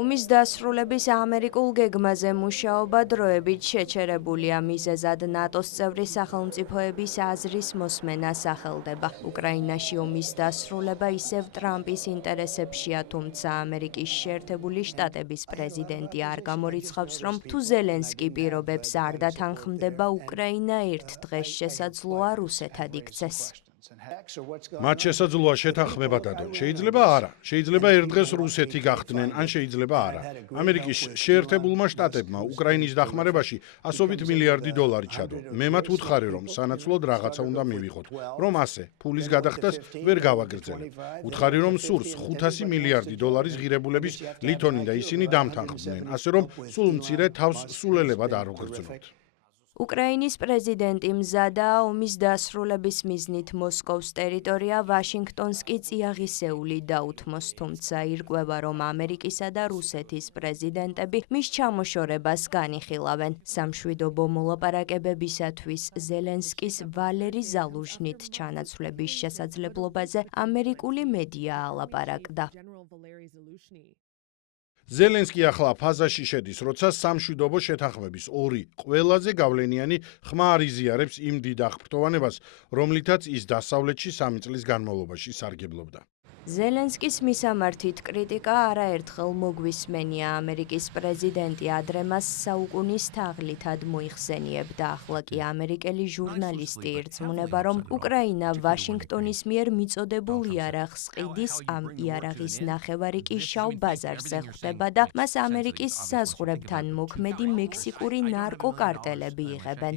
ომის დასრულების ამერიკულ გეგმაზე მუშაობა დროებით შეჩერებულია. მიზეზად ნატოს წევრი სახელმწიფოების აზრის მოსმენა სახელდება. უკრაინაში ომის დასრულება ისევ ტრამპის ინტერესებშია, თუმცა ამერიკის შეერთებული შტატების პრეზიდენტი არ გამორიცხავს, რომ თუ ზელენსკი პირობებს არ დათანხმდება, უკრაინა ერთ დღეს შესაძლოა რუსეთად იქცეს. მათ შესაძლოა შეთანხმება დადონ. შეიძლება არა. შეიძლება ერთ დღეს რუსეთი გახდნენ, ან შეიძლება არა. ამერიკის შეერთებულმა შტატებმა უკრაინის დახმარებაში ასობით მილიარდი დოლარი ჩადო. მე მათ ვუთხარი, რომ სანაცვლოდ რაღაცა უნდა მივიღოთ, რომ ასე ფულის გადახდას ვერ გავაგრძელებ. ვუთხარი, რომ სურს 500 მილიარდი დოლარის ღირებულების ლითონი და ისინი დამთანხმდნენ, ასე რომ სულ მცირე თავს სულელებად არ ვგრძნოთ. უკრაინის პრეზიდენტი მზადაა ომის დასრულების მიზნით მოსკოვის ტერიტორია ვაშინგტონს კი წიაღისეული დაუთმოს, თუმცა ირკვევა, რომ ამერიკისა და რუსეთის პრეზიდენტები მის ჩამოშორებას განიხილავენ. სამშვიდობო მოლაპარაკებებისათვის ზელენსკის ვალერი ზალუჟნით ჩანაცვლების შესაძლებლობაზე ამერიკული მედია ალაპარაკდა. ზელენსკი ახლა ფაზაში შედის, როცა სამშვიდობო შეთანხმების ორი ყველაზე გავლენიანი ხმა არ იზიარებს იმ დიდ აღფრთოვანებას, რომლითაც ის დასავლეთში 3 წლის განმავლობაში სარგებლობდა. ზელენსკის მისამართით კრიტიკა არაერთხელ მოგვისმენია. ამერიკის პრეზიდენტი ადრე მას საუკუნის თაღლითად მოიხსენიებდა. ახლა კი ამერიკელი ჟურნალისტი ირწმუნება, რომ უკრაინა ვაშინგტონის მიერ მიწოდებულ იარაღს ყიდის, ამ იარაღის ნახევარი კი შავ ბაზარზე ხვდება და მას ამერიკის საზღვრებთან მოქმედი მექსიკური ნარკოკარტელები იღებენ.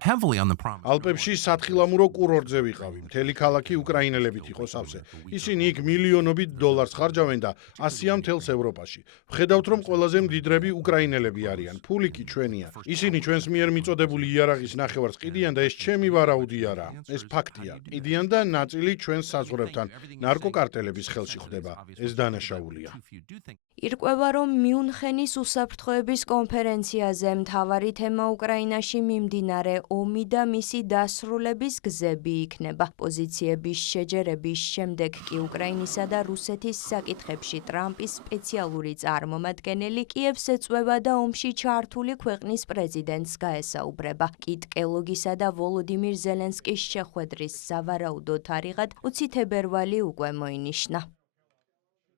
ალპებში სათხილამურო კურორტზე ვიყავი. მთელი ქალაქი უკრაინელებით იყო სავსე. ისინი იქ მილიონობით დოლარს ხარჯავენ და ასია მთელს ევროპაში. ვხედავთ, რომ ყველაზე მდიდრები უკრაინელები არიან. ფული კი ჩვენია. ისინი ჩვენს მიერ მიწოდებული იარაღის ნახევარს ყიდიან და ეს ჩემი ვარაუდი არაა. ეს ფაქტია. ყიდიან და ნაწილი ჩვენს საზღვრებთან ნარკოკარტელების ხელში ხვდება. ეს დანაშაულია. ირკვევა, რომ მიუნხენის უსაფრთხოების კონფერენციაზე მთავარი თემა უკრაინაში მიმდინარე ომი და მისი დასრულების გზები იქნება. პოზიციების შეჯერების შემდეგ კი უკრაინისა და რუსეთის საკითხებში ტრამპის სპეციალური წარმომადგენელი კიევს ეწვევა და ომში ჩართული ქვეყნის პრეზიდენტს გაესაუბრება. კიტ კელოგისა და ვოლოდიმირ ზელენსკის შეხვედრის სავარაუდო თარიღად 20 თებერვალი უკვე მოინიშნა.